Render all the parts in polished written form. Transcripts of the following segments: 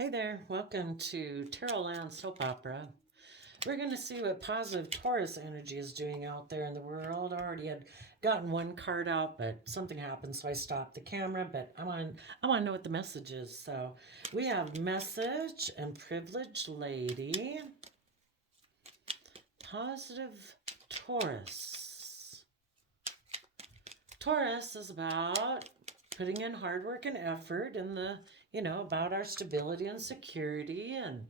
Hey there, welcome to Tarot Land Soap Opera. We're going to see what positive Taurus energy is doing out there in the world. I already had gotten one card out, but something happened, so I stopped the camera. But I want to know what the message is. So we have message and privileged lady, positive Taurus. Taurus is about putting in hard work and effort in about our stability and security and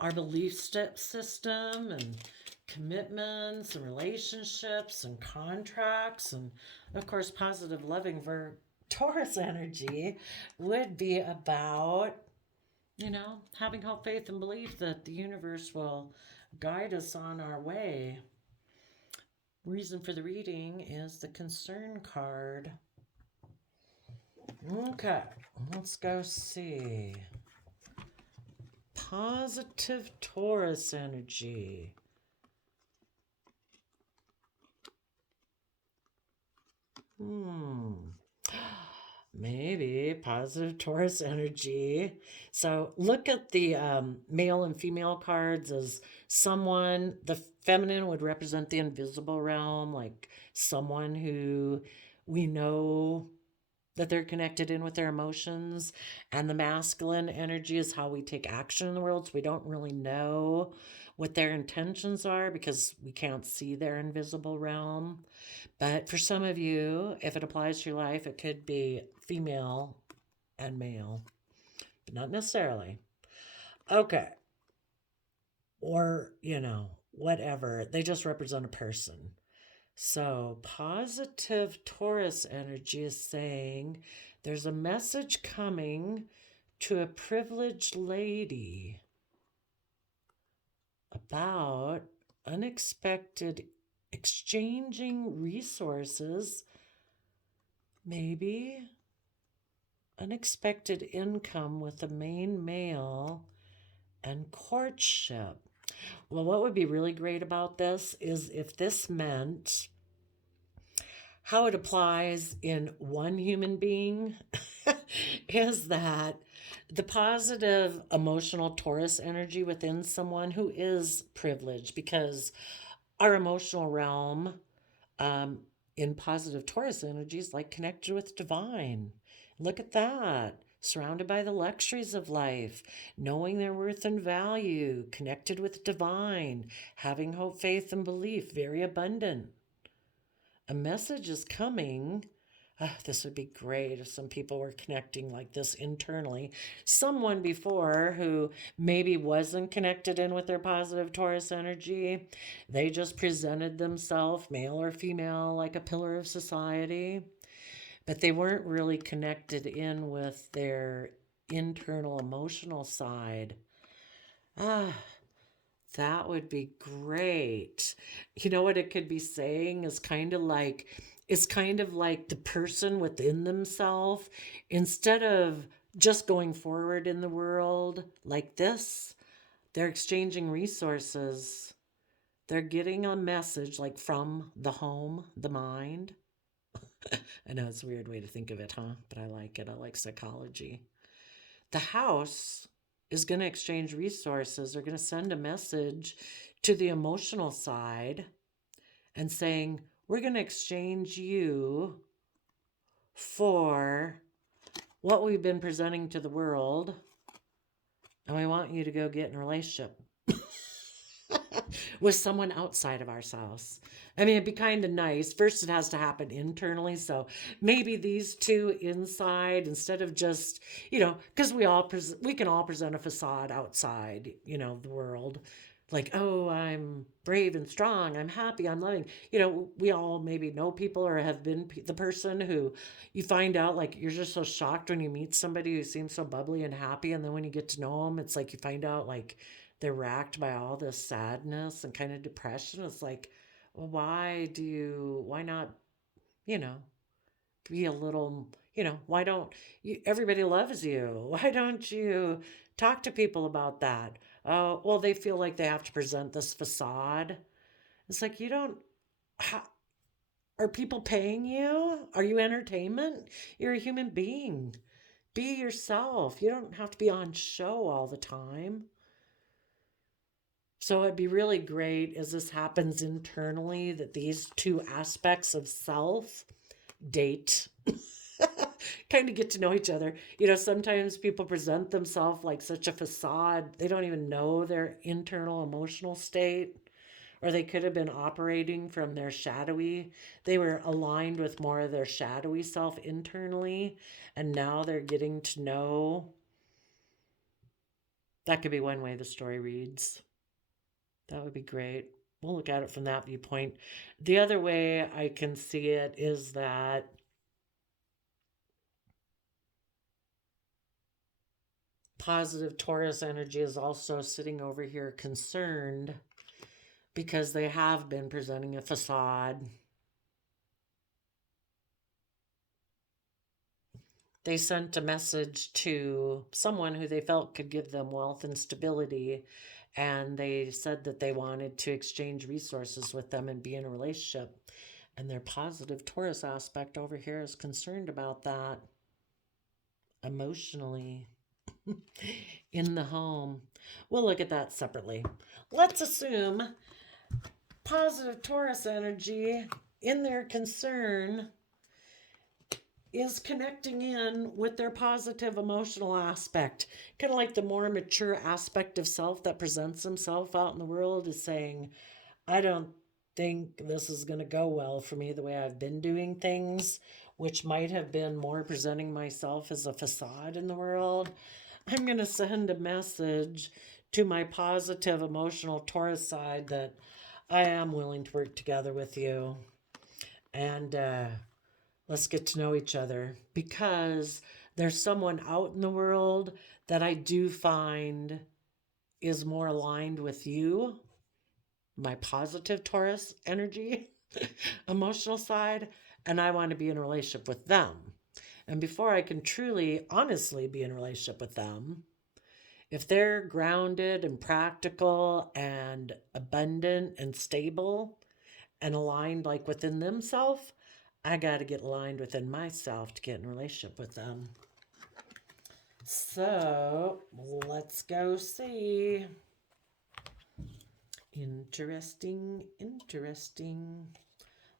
our belief system and commitments and relationships and contracts. And of course, positive, loving Taurus energy would be about, having hope, faith, and belief that the universe will guide us on our way. Reason for the reading is the concern card. Okay, let's go see. Positive Taurus energy. Maybe positive Taurus energy. So look at the male and female cards as someone, the feminine would represent the invisible realm, like someone who we know that they're connected in with their emotions. And the masculine energy is how we take action in the world. So we don't really know what their intentions are because we can't see their invisible realm. But for some of you, if it applies to your life, it could be female and male, but not necessarily. Okay. Or, whatever. They just represent a person. So, positive Taurus energy is saying there's a message coming to a privileged lady about unexpected exchanging resources, maybe unexpected income with the main male, and courtship. Well, what would be really great about this is if this meant how it applies in one human being is that the positive emotional Taurus energy within someone who is privileged, because our emotional realm in positive Taurus energy is like connected with divine. Look at that. Surrounded by the luxuries of life, knowing their worth and value, connected with divine, having hope, faith, and belief, very abundant. A message is coming. This would be great if some people were connecting like this internally. Someone before who maybe wasn't connected in with their positive Taurus energy, they just presented themselves, male or female, like a pillar of society, but they weren't really connected in with their internal emotional side. Ah, that would be great. You know what it could be saying is kind of like the person within themselves, instead of just going forward in the world like this, they're exchanging resources. They're getting a message like from the home, the mind. I know it's a weird way to think of it, huh? But I like it. I like psychology. The house is going to exchange resources. They're going to send a message to the emotional side and saying, we're going to exchange you for what we've been presenting to the world, and we want you to go get in a relationship with someone outside of ourselves. I mean, it'd be kind of nice. First, it has to happen internally. So maybe these two inside, instead of just, because we can all present a facade outside, the world. Like, oh, I'm brave and strong. I'm happy. I'm loving. We all maybe know people or have been the person who you find out like you're just so shocked when you meet somebody who seems so bubbly and happy. And then when you get to know them, it's like you find out like they're racked by all this sadness and kind of depression. It's like, well, why not, you know, be a little, why don't you, everybody loves you. Why don't you talk to people about that? Oh, well, they feel like they have to present this facade. It's like, you don't, how, are people paying you? Are you entertainment? You're a human being. Be yourself. You don't have to be on show all the time. So it'd be really great as this happens internally that these two aspects of self date. Kind of get to know each other. Sometimes people present themselves like such a facade. They don't even know their internal emotional state, or they could have been operating from their shadowy. They were aligned with more of their shadowy self internally, and now they're getting to know. That could be one way the story reads. That would be great. We'll look at it from that viewpoint. The other way I can see it is that positive Taurus energy is also sitting over here concerned because they have been presenting a facade. They sent a message to someone who they felt could give them wealth and stability, and they said that they wanted to exchange resources with them and be in a relationship. And their positive Taurus aspect over here is concerned about that emotionally in the home. We'll look at that separately. Let's assume positive Taurus energy in their concern is connecting in with their positive emotional aspect. Kind of like the more mature aspect of self that presents himself out in the world is saying, I don't think this is going to go well for me the way I've been doing things, which might have been more presenting myself as a facade in the world. I'm going to send a message to my positive emotional Taurus side that I am willing to work together with you. And let's get to know each other, because there's someone out in the world that I do find is more aligned with you, my positive Taurus energy, emotional side, and I want to be in a relationship with them. And before I can truly, honestly be in a relationship with them, if they're grounded and practical and abundant and stable and aligned like within themselves, I got to get aligned within myself to get in a relationship with them. So let's go see. Interesting.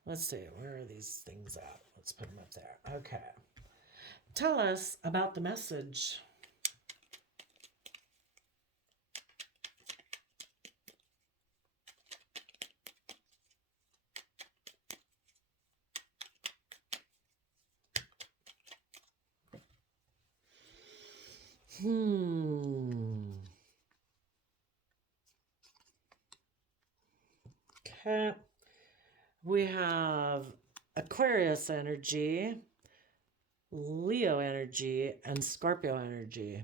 Let's see, where are these things at? Let's put them up there. Okay. Tell us about the message. Okay. We have Aquarius energy, Leo energy, and Scorpio energy.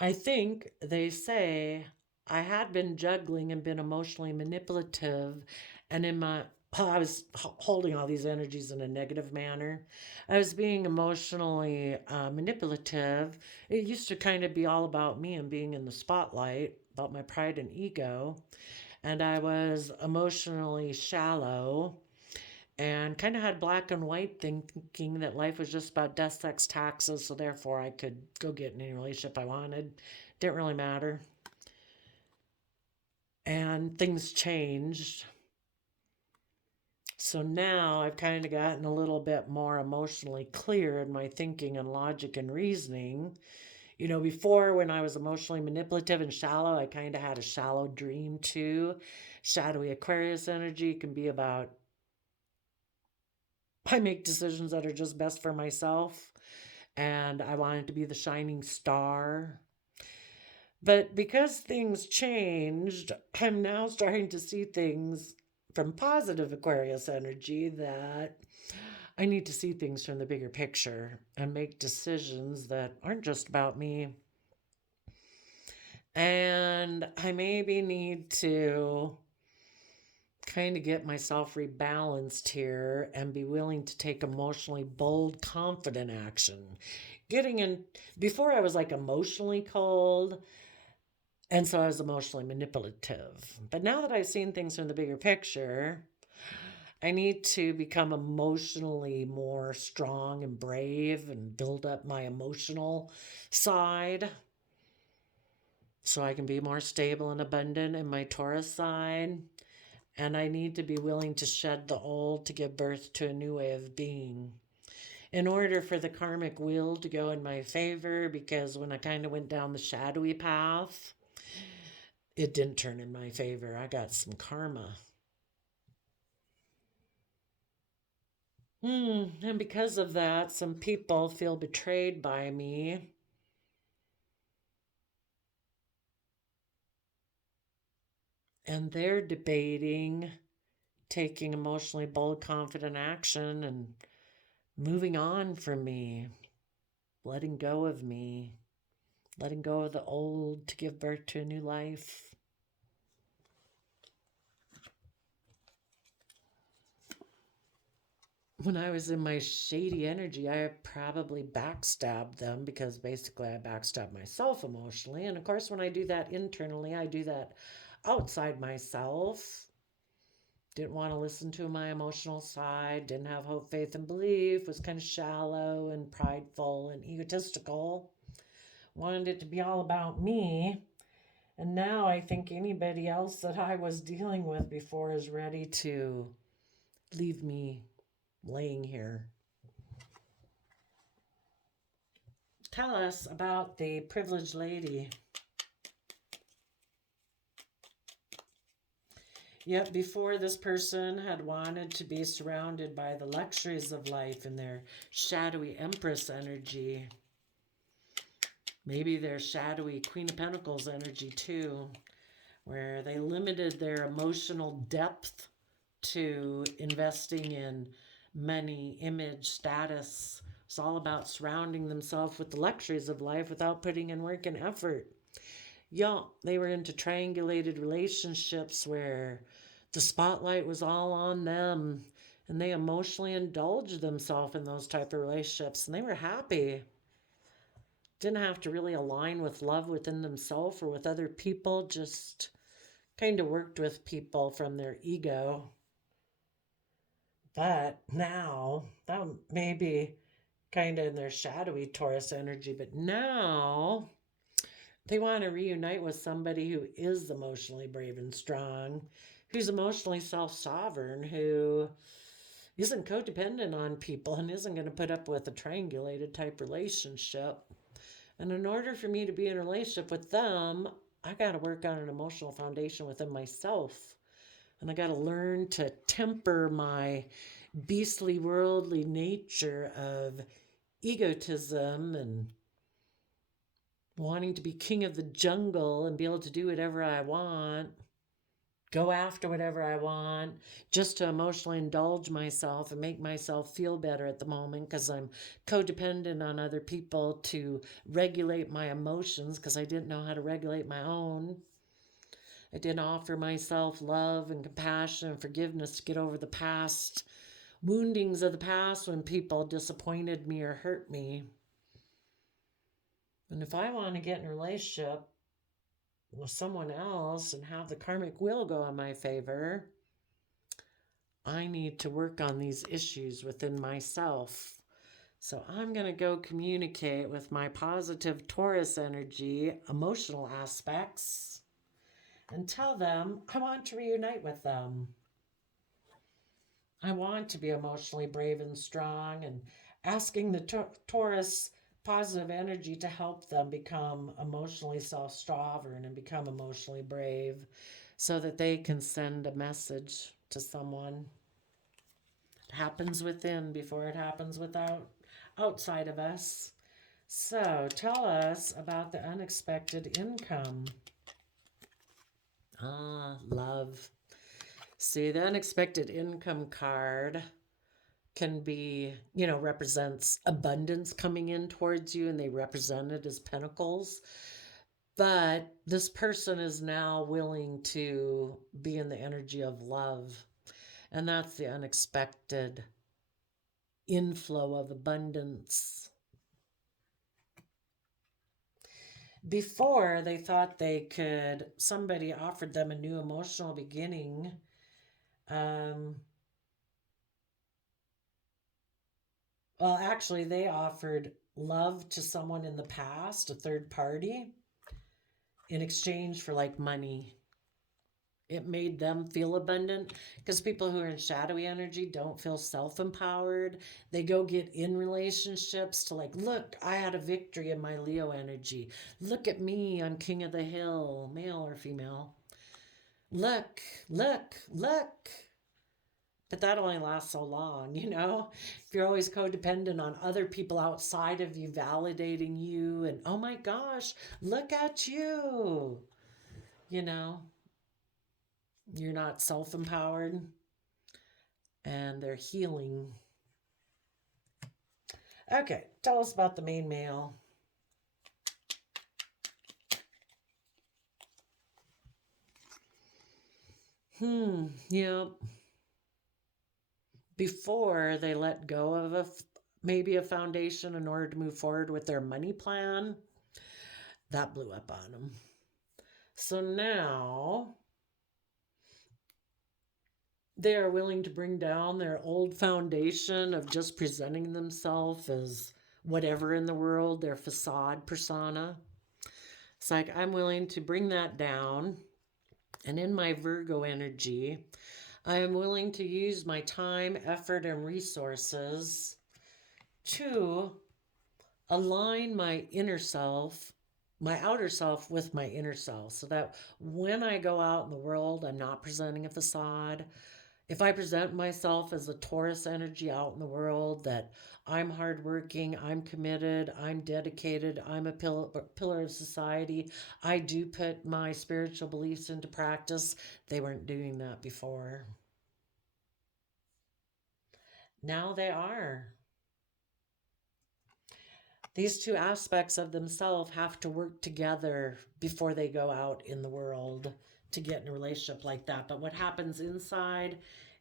I think they say I had been juggling and been emotionally manipulative, and I was holding all these energies in a negative manner. I was being emotionally manipulative. It used to kind of be all about me and being in the spotlight, about my pride and ego. And I was emotionally shallow and kind of had black and white thinking that life was just about death, sex, taxes, so therefore I could go get in any relationship I wanted. Didn't really matter. And things changed. So now I've kind of gotten a little bit more emotionally clear in my thinking and logic and reasoning. Before, when I was emotionally manipulative and shallow, I kind of had a shallow dream too. Shadowy Aquarius energy can be about I make decisions that are just best for myself, and I wanted to be the shining star. But because things changed, I'm now starting to see things from positive Aquarius energy that I need to see things from the bigger picture and make decisions that aren't just about me. And I maybe need to kind of get myself rebalanced here and be willing to take emotionally bold, confident action. Before I was like emotionally cold, and so I was emotionally manipulative. But now that I've seen things from the bigger picture, I need to become emotionally more strong and brave and build up my emotional side so I can be more stable and abundant in my Taurus side. And I need to be willing to shed the old to give birth to a new way of being. In order for the karmic wheel to go in my favor, because when I kind of went down the shadowy path, it didn't turn in my favor. I got some karma. And because of that, some people feel betrayed by me. And they're debating taking emotionally bold, confident action and moving on from me, letting go of me, letting go of the old to give birth to a new life. When I was in my shady energy, I probably backstabbed them because basically I backstabbed myself emotionally. And of course, when I do that internally, I do that outside myself. Didn't want to listen to my emotional side, didn't have hope, faith, and belief, was kind of shallow and prideful and egotistical. Wanted it to be all about me. And now I think anybody else that I was dealing with before is ready to leave me laying here. Tell us about the privileged lady. Yet before, this person had wanted to be surrounded by the luxuries of life in their shadowy Empress energy. Maybe their shadowy Queen of Pentacles energy too, where they limited their emotional depth to investing in money, image, status. It's all about surrounding themselves with the luxuries of life without putting in work and effort. Yeah, they were into triangulated relationships where the spotlight was all on them and they emotionally indulged themselves in those type of relationships and they were happy. Didn't have to really align with love within themselves or with other people, just kind of worked with people from their ego. But now, that may be kind of in their shadowy Taurus energy, but now they want to reunite with somebody who is emotionally brave and strong, who's emotionally self-sovereign, who isn't codependent on people and isn't going to put up with a triangulated type relationship. And in order for me to be in a relationship with them, I got to work on an emotional foundation within myself. And I got to learn to temper my beastly worldly nature of egotism and wanting to be king of the jungle and be able to do whatever I want, go after whatever I want, just to emotionally indulge myself and make myself feel better at the moment because I'm codependent on other people to regulate my emotions because I didn't know how to regulate my own. I didn't offer myself love and compassion and forgiveness to get over the past woundings of the past when people disappointed me or hurt me. And if I want to get in a relationship with someone else and have the karmic wheel go in my favor, I need to work on these issues within myself. So I'm going to go communicate with my positive Taurus energy, emotional aspects, and tell them I want to reunite with them. I want to be emotionally brave and strong, and asking the Taurus positive energy to help them become emotionally self-sovereign and become emotionally brave so that they can send a message to someone. It happens within before it happens outside of us. So tell us about the unexpected income. Love. See, the unexpected income card can be, represents abundance coming in towards you, and they represent it as pentacles. But this person is now willing to be in the energy of love, and that's the unexpected inflow of abundance. Before, they thought somebody offered them a new emotional beginning. Well, actually, they offered love to someone in the past, a third party, in exchange for like money. It made them feel abundant because people who are in shadowy energy don't feel self empowered. They go get in relationships to like, look, I had a victory in my Leo energy. Look at me, I'm king of the hill, male or female. Look, look, look. But that only lasts so long, you know? If you're always codependent on other people outside of you validating you and, oh my gosh, look at you, you know? You're not self empowered and they're healing. Okay, tell us about the main male. Yep. Before they let go of maybe a foundation in order to move forward with their money plan, that blew up on them. So now they are willing to bring down their old foundation of just presenting themselves as whatever in the world, their facade persona. It's like, I'm willing to bring that down. And in my Virgo energy, I am willing to use my time, effort, and resources to align my inner self, my outer self with my inner self, so that when I go out in the world, I'm not presenting a facade. If I present myself as a Taurus energy out in the world, that I'm hardworking, I'm committed, I'm dedicated, I'm a pillar of society, I do put my spiritual beliefs into practice. They weren't doing that before. Now they are. These two aspects of themselves have to work together before they go out in the world to get in a relationship like that. But what happens inside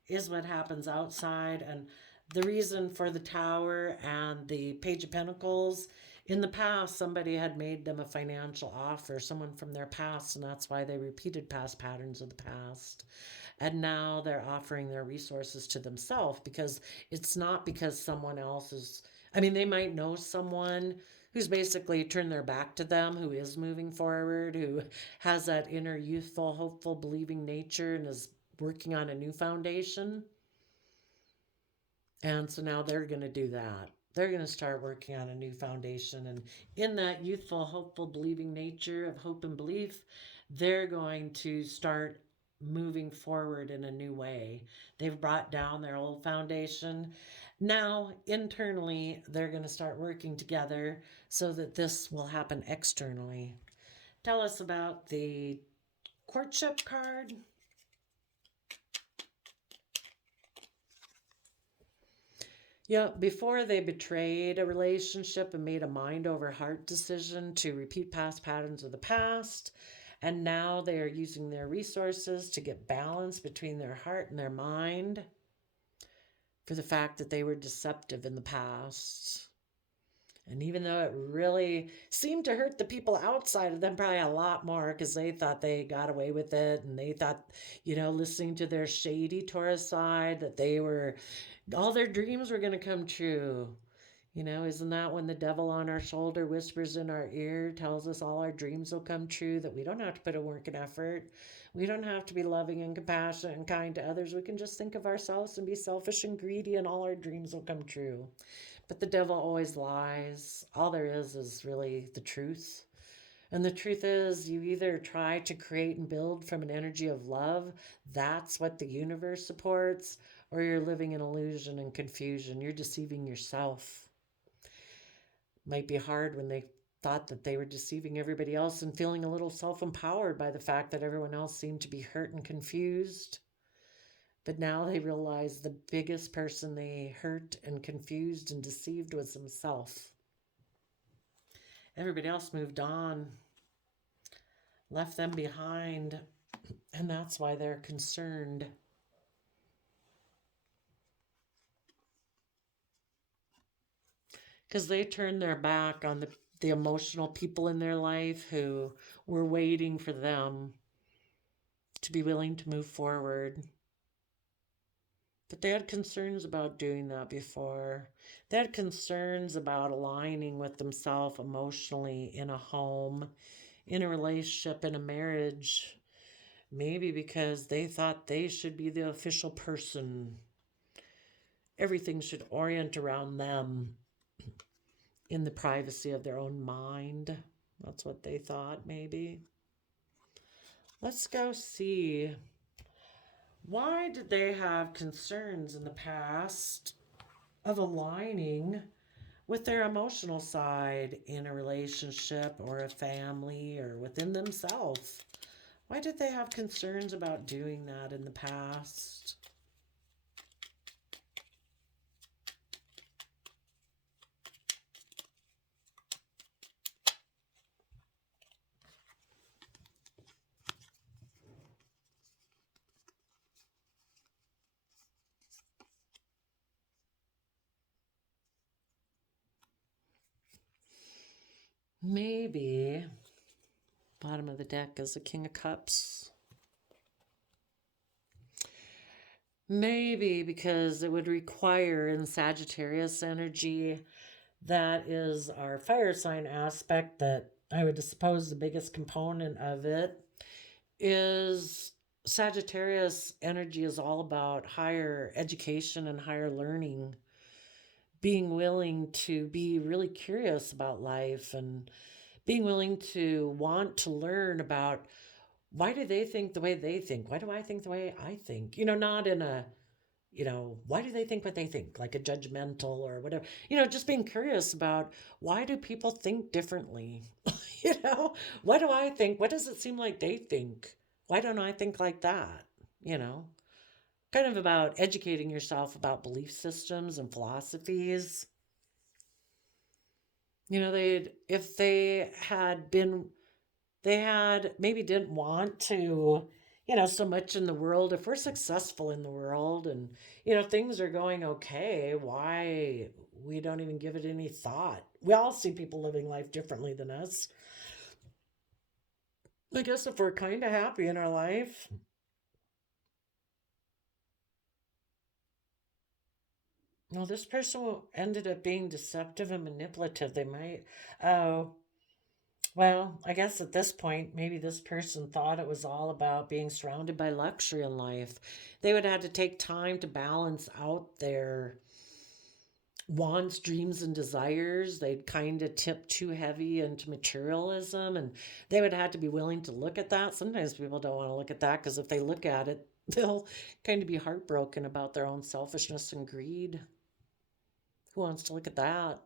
is what happens outside. And the reason for the Tower and the Page of Pentacles, in the past, somebody had made them a financial offer, someone from their past, and that's why they repeated past patterns of the past. And now they're offering their resources to themselves because it's not because someone else is, I mean, they might know someone who's basically turned their back to them, who is moving forward, who has that inner youthful, hopeful, believing nature and is working on a new foundation. And so now they're going to do that. They're going to start working on a new foundation. And in that youthful, hopeful, believing nature of hope and belief, they're going to start moving forward in a new way. They've brought down their old foundation. Now, internally, they're going to start working together so that this will happen externally. Tell us about the courtship card. Yeah, before they betrayed a relationship and made a mind over heart decision to repeat past patterns of the past. And now they are using their resources to get balance between their heart and their mind for the fact that they were deceptive in the past. And even though it really seemed to hurt the people outside of them probably a lot more because they thought they got away with it and they thought, you know, listening to their shady Taurus side, that they were, all their dreams were going to come true. You know, isn't that when the devil on our shoulder whispers in our ear, tells us all our dreams will come true, that we don't have to put a work and effort. We don't have to be loving and compassionate and kind to others. We can just think of ourselves and be selfish and greedy and all our dreams will come true. But the devil always lies. All there is really the truth. And the truth is, you either try to create and build from an energy of love, that's what the universe supports, or you're living in illusion and confusion. You're deceiving yourself. Might be hard when they thought that they were deceiving everybody else and feeling a little self-empowered by the fact that everyone else seemed to be hurt and confused. But now they realize the biggest person they hurt and confused and deceived was themselves. Everybody else moved on, left them behind, and that's why they're concerned. Because they turned their back on the emotional people in their life who were waiting for them to be willing to move forward. But they had concerns about doing that before. They had concerns about aligning with themselves emotionally in a home, in a relationship, in a marriage. Maybe because they thought they should be the official person. Everything should orient around them in the privacy of their own mind. That's what they thought, maybe. Let's go see. Why did they have concerns in the past of aligning with their emotional side in a relationship or a family or within themselves? Why did they have concerns about doing that in the past? Maybe. Bottom of the deck is the King of Cups. Maybe because it would require in Sagittarius energy, that is our fire sign aspect, that I would suppose the biggest component of it is Sagittarius energy is all about higher education and higher learning, being willing to be really curious about life and being willing to want to learn about why do they think the way they think? Why do I think the way I think? Not in a, why do they think what they think? Like a judgmental or whatever. Just being curious about why do people think differently? you know, what do I think? What does it seem like they think? Why don't I think like that? You know, kind of about educating yourself about belief systems and philosophies. If they had maybe didn't want to, so much in the world. If we're successful in the world and, things are going okay, why we don't even give it any thought? We all see people living life differently than us. I guess if we're kind of happy in our life, well, this person ended up being deceptive and manipulative. They might, oh, well, I guess at this point, maybe this person thought it was all about being surrounded by luxury in life. They would have to take time to balance out their wants, dreams, and desires. They'd kind of tip too heavy into materialism, and they would have to be willing to look at that. Sometimes people don't want to look at that because if they look at it, they'll kind of be heartbroken about their own selfishness and greed. Who wants to look at that?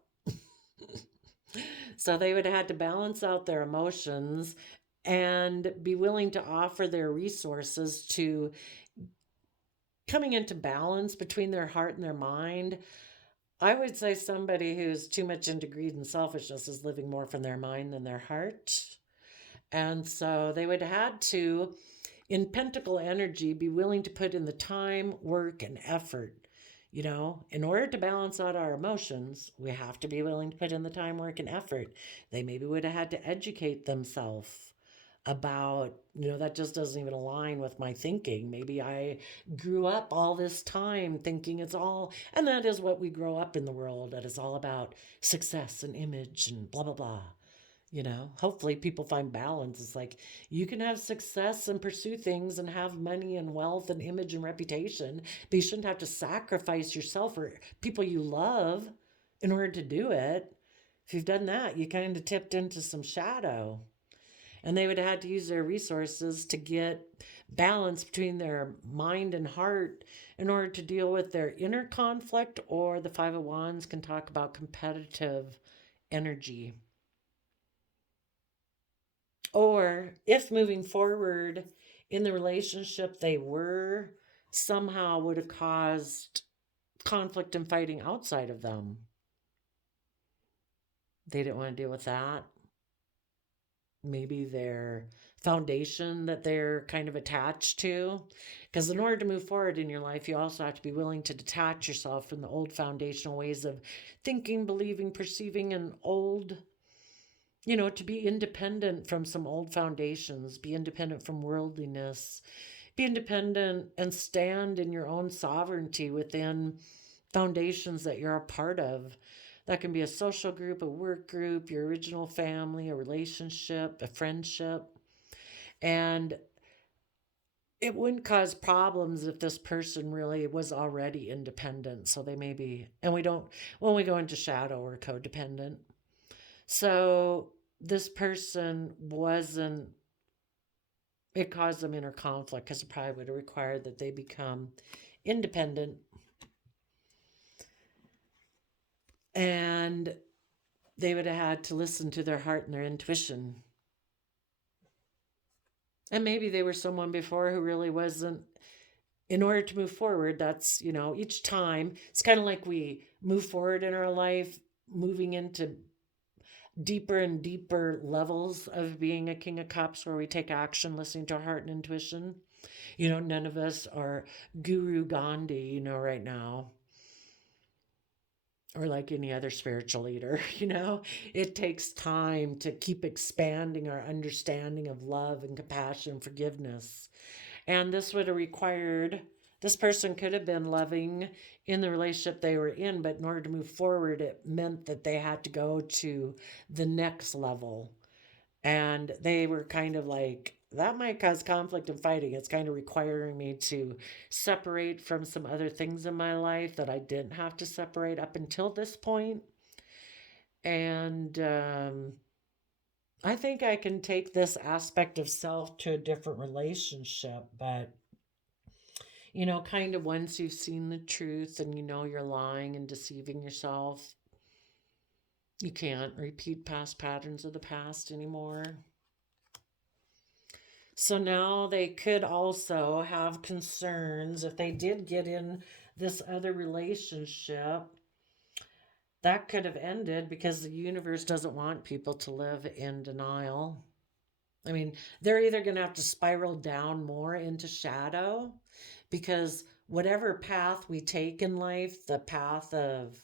So they would have had to balance out their emotions and be willing to offer their resources to coming into balance between their heart and their mind. I would say somebody who's too much into greed and selfishness is living more from their mind than their heart. And so they would have had to, in pentacle energy, be willing to put in the time, work, and effort. In order to balance out our emotions, we have to be willing to put in the time, work, and effort. They maybe would have had to educate themselves about, that just doesn't even align with my thinking. Maybe I grew up all this time thinking it's all, and that is what we grow up in the world, that it's all about success and image and blah, blah, blah. Hopefully people find balance. It's like you can have success and pursue things and have money and wealth and image and reputation, but you shouldn't have to sacrifice yourself or people you love in order to do it. If you've done that, you kind of tipped into some shadow. And they would have had to use their resources to get balance between their mind and heart in order to deal with their inner conflict, or the Five of Wands can talk about competitive energy. Or if moving forward in the relationship they were somehow would have caused conflict and fighting outside of them. They didn't want to deal with that. Maybe their foundation that they're kind of attached to. Because in order to move forward in your life, you also have to be willing to detach yourself from the old foundational ways of thinking, believing, perceiving, and old, to be independent from some old foundations, be independent from worldliness, be independent and stand in your own sovereignty within foundations that you're a part of. That can be a social group, a work group, your original family, a relationship, a friendship. And it wouldn't cause problems if this person really was already independent. So they may be, and we don't, when we go into shadow, we're codependent. So this person wasn't, it caused them inner conflict because it probably would have required that they become independent. And they would have had to listen to their heart and their intuition. And maybe they were someone before who really wasn't, in order to move forward, that's, each time, it's kind of like we move forward in our life, moving into deeper and deeper levels of being a King of Cups where we take action, listening to our heart and intuition. None of us are Guru Gandhi, right now, or like any other spiritual leader. It takes time to keep expanding our understanding of love and compassion and forgiveness. And this would have required, this person could have been loving in the relationship they were in, but in order to move forward, it meant that they had to go to the next level. And they were kind of like, that might cause conflict and fighting. It's kind of requiring me to separate from some other things in my life that I didn't have to separate up until this point. And I think I can take this aspect of self to a different relationship, but kind of once you've seen the truth and you're lying and deceiving yourself, you can't repeat past patterns of the past anymore. So now they could also have concerns if they did get in this other relationship. That could have ended because the universe doesn't want people to live in denial. I mean, they're either going to have to spiral down more into shadow because whatever path we take in life, the path of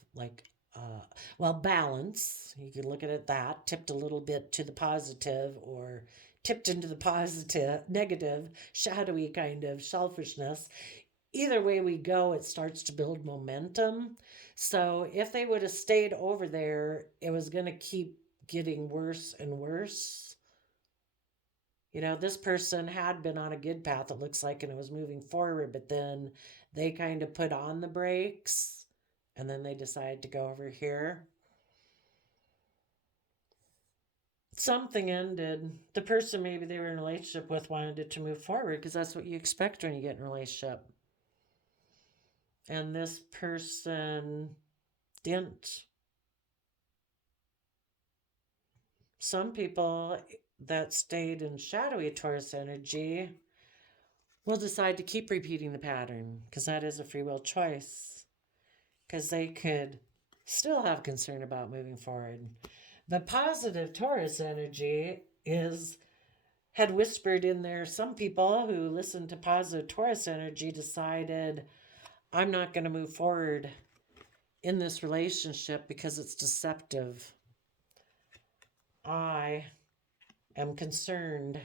balance, you can look at it that, tipped a little bit to the positive or tipped into the positive, negative, shadowy kind of selfishness. Either way we go, it starts to build momentum. So if they would have stayed over there, it was going to keep getting worse and worse. This person had been on a good path, it looks like, and it was moving forward, but then they kind of put on the brakes and then they decided to go over here. Something ended. The person maybe they were in a relationship with wanted it to move forward because that's what you expect when you get in a relationship. And this person didn't. Some people that stayed in shadowy Taurus energy will decide to keep repeating the pattern because that is a free will choice. Because they could still have concern about moving forward. But positive Taurus energy had whispered in there. Some people who listened to positive Taurus energy decided, I'm not going to move forward in this relationship because it's deceptive. I am concerned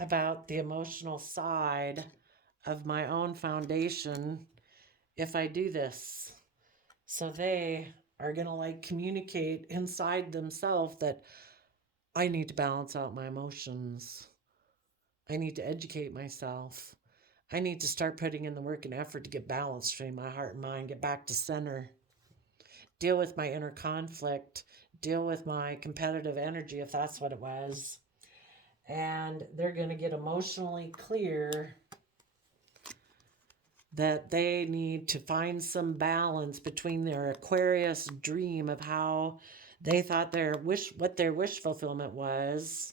about the emotional side of my own foundation if I do this. So they are going to communicate inside themselves that I need to balance out my emotions. I need to educate myself. I need to start putting in the work and effort to get balance between my heart and mind, get back to center, deal with my inner conflict, deal with my competitive energy, if that's what it was. And they're going to get emotionally clear that they need to find some balance between their Aquarius dream of how they thought what their wish fulfillment was,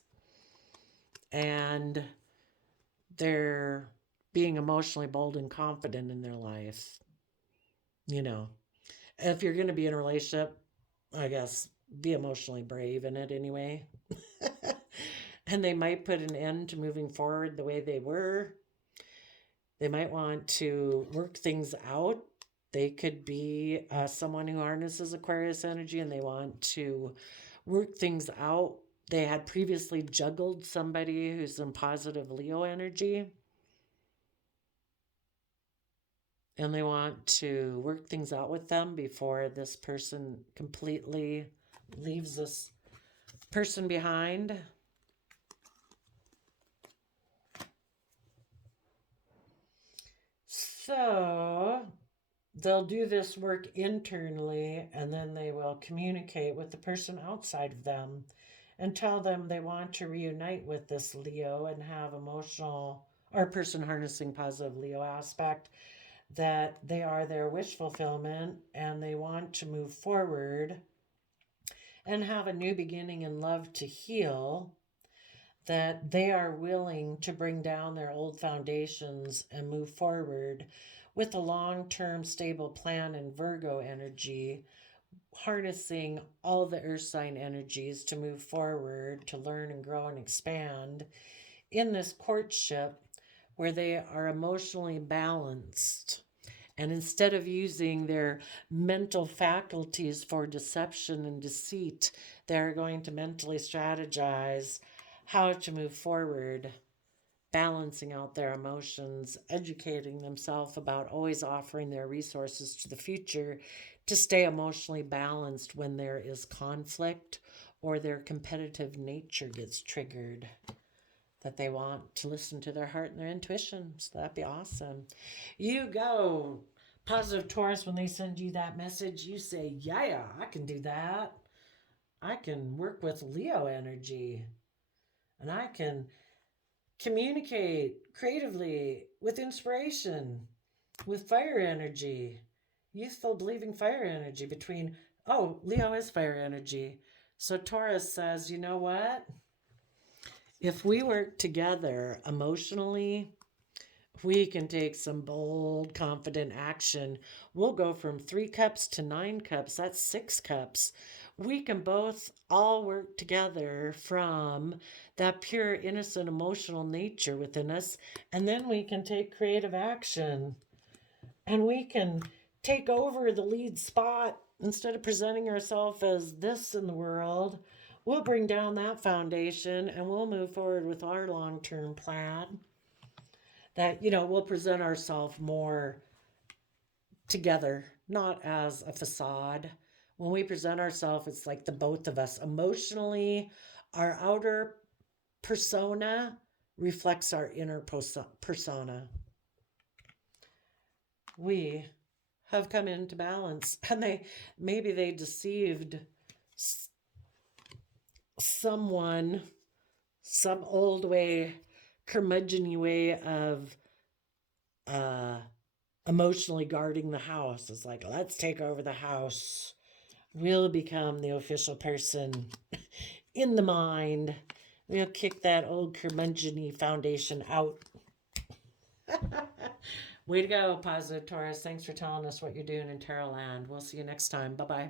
and their being emotionally bold and confident in their life. If you're going to be in a relationship, I guess be emotionally brave in it anyway. And they might put an end to moving forward the way they were. They might want to work things out. They could be someone who harnesses Aquarius energy and they want to work things out. They had previously juggled somebody who's in positive Leo energy. and they want to work things out with them before this person completely leaves this person behind. So they'll do this work internally, and then they will communicate with the person outside of them and tell them they want to reunite with this Leo and have emotional, or person harnessing positive Leo aspect, that they are their wish fulfillment and they want to move forward and have a new beginning in love to heal, that they are willing to bring down their old foundations and move forward with a long-term stable plan in Virgo energy, harnessing all the earth sign energies to move forward, to learn and grow and expand in this courtship where they are emotionally balanced. And instead of using their mental faculties for deception and deceit, they're going to mentally strategize how to move forward, balancing out their emotions, educating themselves about always offering their resources to the future to stay emotionally balanced when there is conflict or their competitive nature gets triggered, that they want to listen to their heart and their intuition. So that'd be awesome. You go, positive Taurus, when they send you that message, you say, yeah, I can do that. I can work with Leo energy, and I can communicate creatively with inspiration, with fire energy, youthful believing fire energy between, oh, Leo is fire energy. So Taurus says, you know what? If we work together emotionally, we can take some bold, confident action. We'll go from 3 cups to 9 cups. That's 6 cups. We can both all work together from that pure, innocent, emotional nature within us. And then we can take creative action. And we can take over the lead spot instead of presenting ourselves as this in the world. We'll bring down that foundation and we'll move forward with our long-term plan. That, we'll present ourselves more together, not as a facade. When we present ourselves, it's like the both of us. Emotionally, our outer persona reflects our inner persona. We have come into balance, and maybe they deceived someone, some old way, curmudgeon way of emotionally guarding the house. It's like, let's take over the house. We'll become the official person in the mind. We'll kick that old curmudgeon foundation out. Way to go, positive Taurus. Thanks for telling us what you're doing in Tarot Land. We'll see you next time. Bye-bye.